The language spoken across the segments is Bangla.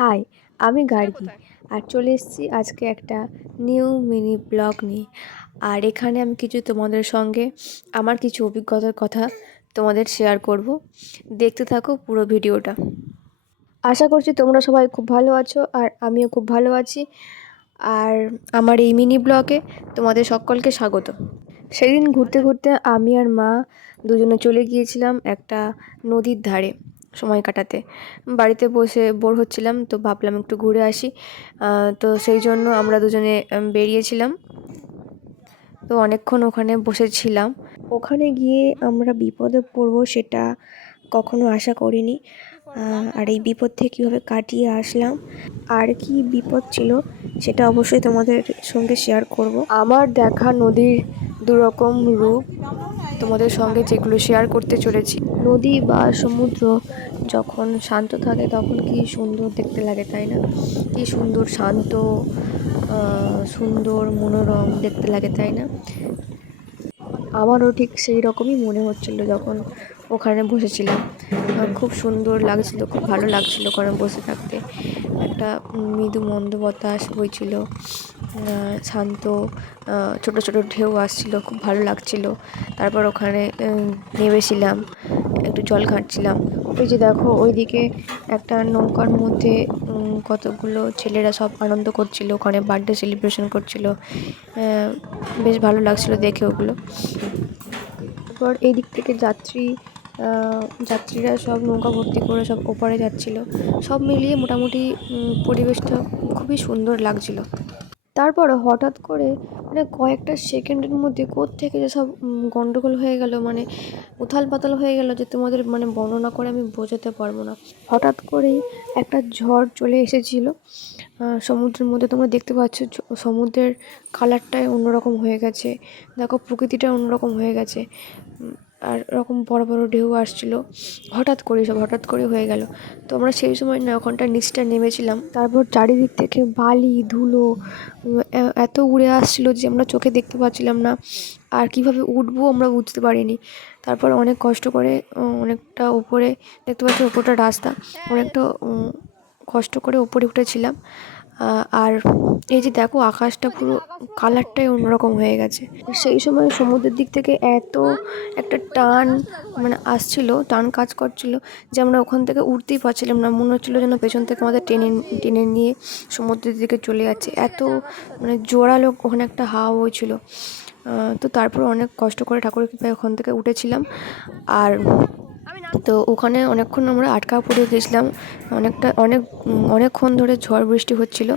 হাই, আমি সেটা গার্গী। কোথায়? আর চলে এসেছি আজকে একটা নিউ মিনি ব্লগ নিয়ে। আর এখানে আমি কিছু তোমাদের সঙ্গে আমার কিছু অভিজ্ঞতার কথা তোমাদের শেয়ার করব। দেখতে থাকো পুরো ভিডিওটা। আশা করছি তোমরা সবাই খুব ভালো আছো আর আমিও খুব ভালো আছি। আর আমার এই মিনি ব্লগে তোমাদের সকলকে স্বাগত। সেদিন ঘুরতে ঘুরতে আমি আর মা দুজনে চলে গিয়েছিলাম একটা নদীর ধারে সময় কাটাতে। বাড়িতে বসে বোর হচ্ছিলাম, তো ভাবলাম একটু ঘুরে আসি। তো সেই জন্য আমরা দুজনে বেরিয়েছিলাম। তো অনেকক্ষণ ওখানে বসেছিলাম। ওখানে গিয়ে আমরা বিপদে পড়বো সেটা কখনো আশা করিনি। আর এই বিপদ থেকে কীভাবে কাটিয়ে আসলাম আর কি বিপদ ছিল সেটা অবশ্যই তোমাদের সঙ্গে শেয়ার করব। আমার দেখা নদীর দুরকম রূপ তোমাদের সঙ্গে যেগুলো শেয়ার করতে চলেছি। নদী বা সমুদ্র যখন শান্ত থাকে তখন কি সুন্দর দেখতে লাগে, তাই না? কি সুন্দর শান্ত, সুন্দর মনোরম দেখতে লাগে, তাই না? আমারও ঠিক সেই রকমই মনে হচ্ছিল যখন ওখানে বসেছিলাম। খুব সুন্দর লাগছিল, খুব ভালো লাগছিল ওখানে বসে থাকতে। একটা মৃদু মন্দ বাতাস বইছিল, শান্ত, ছোট ছোট ঢেউ আসছিল, খুব ভালো লাগছিল। তারপর ওখানে নেমেছিলাম, একটু জল ঘাঁটছিলাম। ওই যে দেখো ওইদিকে একটা নৌকার মধ্যে কতগুলো ছেলেরা সব আনন্দ করছিল, ওখানে বার্থডে সেলিব্রেশন করছিল। বেশ ভালো লাগছিল দেখে ওগুলো। তারপর এই দিক থেকে যাত্রীরা সব নৌকা ভর্তি করে সব ওপারে যাচ্ছিল। সব মিলিয়ে মোটামুটি পরিবেশটা খুবই সুন্দর লাগছিল। তারপর হঠাৎ করে মানে কয়েকটা সেকেন্ডের মধ্যে কোত্থেকে যে সব গন্ডগোল হয়ে গেল, মানে উথাল পাতাল হয়ে গেল, যে তোমাদের মানে বর্ণনা করে আমি বোঝাতে পারবো না। হঠাৎ করেই একটা ঝড় চলে এসেছিল সমুদ্রের মধ্যে। তোমরা দেখতে পাচ্ছ সমুদ্রের কালারটাই অন্যরকম হয়ে গেছে, দেখো প্রকৃতিটা অন্যরকম হয়ে গেছে। আর এরকম বড় বড় ঢেউ আসছিল, হঠাৎ করে হয়ে গেল। তো আমরা সেই সময় না ওখানটা নিচটা নেমেছিলাম। তারপর চারিদিক থেকে বালি ধুলো এত উড়ে আসছিল যে আমরা চোখে দেখতে পাচ্ছিলাম না, আর কিভাবে উঠবো আমরা বুঝতে পারিনি। তারপর অনেক কষ্ট করে অনেকটা উপরে দেখতে পাচ্ছি, ওপরটা রাস্তা, অনেকটা কষ্ট করে উপরে উঠেছিলাম। আর এই যে দেখো আকাশটা পুরো কালারটাই অন্যরকম হয়ে গেছে। সেই সময় সমুদ্রের দিক থেকে এত একটা টান মানে আসছিল, টান কাজ করছিল যে আমরা ওখান থেকে উঠতেই পারছিলাম না। মনে হচ্ছিলো যেন পেছন থেকে আমাদের টেনে টেনে নিয়ে সমুদ্রের দিকে চলে যাচ্ছে, এত মানে জোরালো ওখানে একটা হাওয়া হয়েছিল। তো তারপর অনেক কষ্ট করে ঠাকুরের কৃপায় ওখান থেকে উঠেছিলাম। আর তো ওখানে অনেকক্ষণ আমরা আটকা পড়ে গেছিলাম, অনেকক্ষণ ধরে ঝড় বৃষ্টি হচ্ছিল।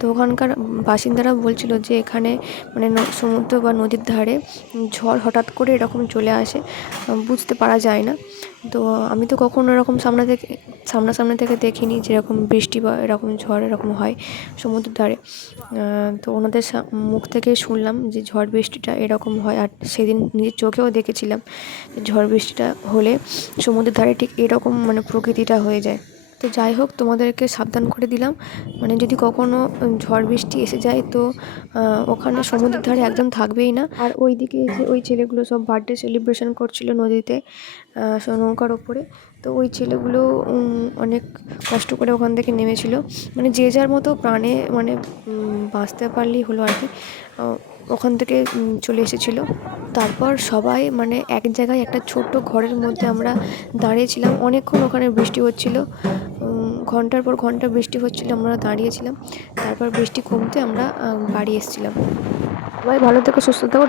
তো ওখানকার বাসিন্দারা বলছিল যে এখানে মানে সমুদ্র বা নদীর ধারে ঝড় হঠাৎ করে এরকম চলে আসে, বুঝতে পারা যায় না। তো আমি তো কখনো এরকম সামনাসামনি থেকে দেখিনি যেরকম বৃষ্টি বা এরকম ঝড় এরকম হয় সমুদ্রের ধারে। তো ওনাদের মুখ থেকে শুনলাম যে ঝড় বৃষ্টিটা এরকম হয়। আর সেদিন নিজের চোখেও দেখেছিলাম ঝড় বৃষ্টিটা হলে সমুদ্রের ধারে ঠিক এরকম মানে প্রকৃতিটা হয়ে যায়। তো যাই হোক, তোমাদেরকে সাবধান করে দিলাম, মানে যদি কখনো ঝড় বৃষ্টি এসে যায় তো ওখানে আকাশটা সমুদ্রের ধারে বুঝে একদম থাকবেই না। আর ওইদিকে যে ওই ছেলেগুলো সব বার্থডে সেলিব্রেশন করছিল নদীতে, নৌকার ওপরে। তো ওই ছেলেগুলো অনেক কষ্ট করে ওখান থেকে নেমেছিল, মানে যে যার মতো প্রাণে মানে বাঁচতে পারলেই হলো আর কি। ওখান থেকে চলে এসেছিলো। তারপর সবাই মানে এক জায়গায় একটা ছোট্ট ঘরের মধ্যে আমরা দাঁড়িয়েছিলাম অনেকক্ষণ। ওখানে বৃষ্টি হচ্ছিল, ঘন্টার পর ঘন্টা বৃষ্টি হচ্ছিল, আমরা দাঁড়িয়েছিলাম। তারপর বৃষ্টি কমতে আমরা বাড়ি এসেছিলাম। সবাই ভালো থেকো, সুস্থ থেকো।